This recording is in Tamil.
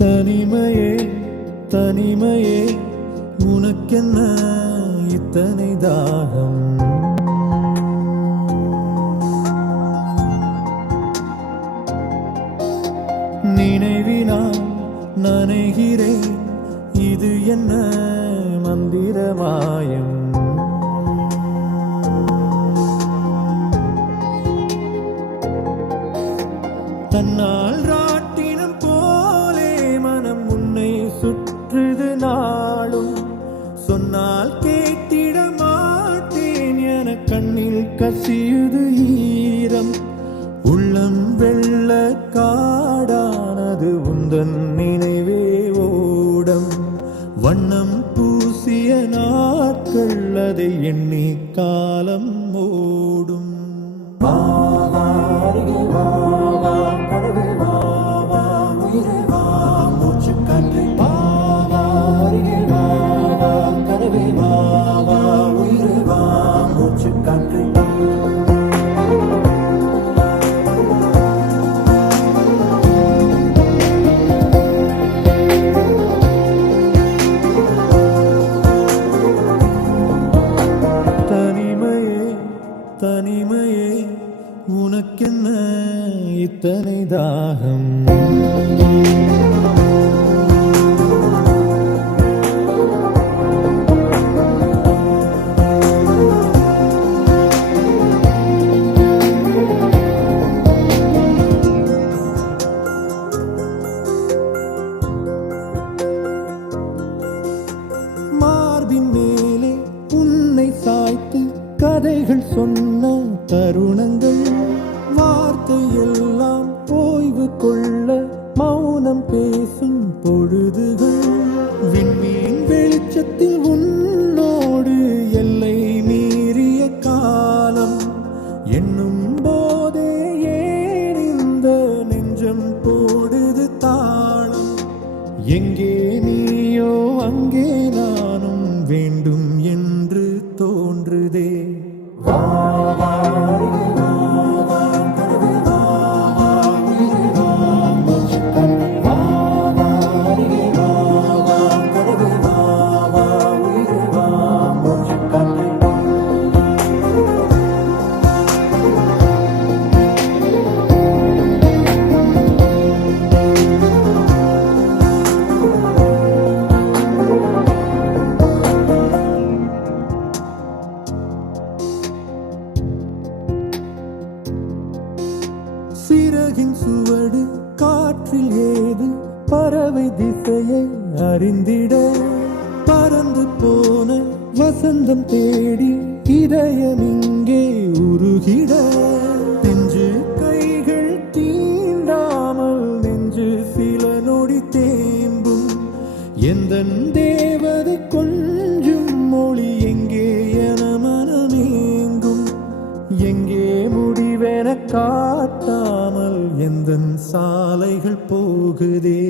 தனிமையே தனிமையே உனக்கென்ன இத்தனை தாகம்? நினைவினால் நனைகிறேன், இது என்ன மந்திரமாயம்? தன்னால் ராட்டினம் போலே மனம் உன்னை சுற்றுது நாளும். சொன்னால் கேட்டிட மாட்டேன் என கண்ணில் கசியுது ஈரம். உள்ளம் வெள்ள காடானது உந்தன் நினைவே ஓடம். வண்ணம் பூசிய நாட்கள் அதை எண்ணி காலம் ஓடும். தனிமையே உனக்கென்ன இத்தனை தாகம்? மார்பின் மேலே உன்னை சாய்த்து கதைகள் சொன்ன தருணங்கள், வார்த்தை எல்லாம் ஓய்வு கொள்ள மௌனம் பேசும் பொழுதுகள். விண்மீன் வெளிச்சத்தில் உன்னோடு எல்லை மீறிய காலம் என்னும் போதே ஏன் இந்த நெஞ்சம் போடுது தாளம்? எங்கே நீயோ அங்கே நானும் வேண்டும் என்று தோன்றுதே. சிறகின் சுவடு காற்றில் ஏது, பறவை திசையை அறிந்திட. பறந்து போன வசந்தம் தேடி இதயம் இங்கே உருகிட. நெஞ்சு கைகள் தீண்டாமல் நெஞ்சு சில நொடி தேம்பும். எந்த தேவதை கொஞ்சும் மொழி எங்கே என மனமேங்கும். எங்கே முடிவென காட்டாமல் எந்த சாலைகள் போகுதே.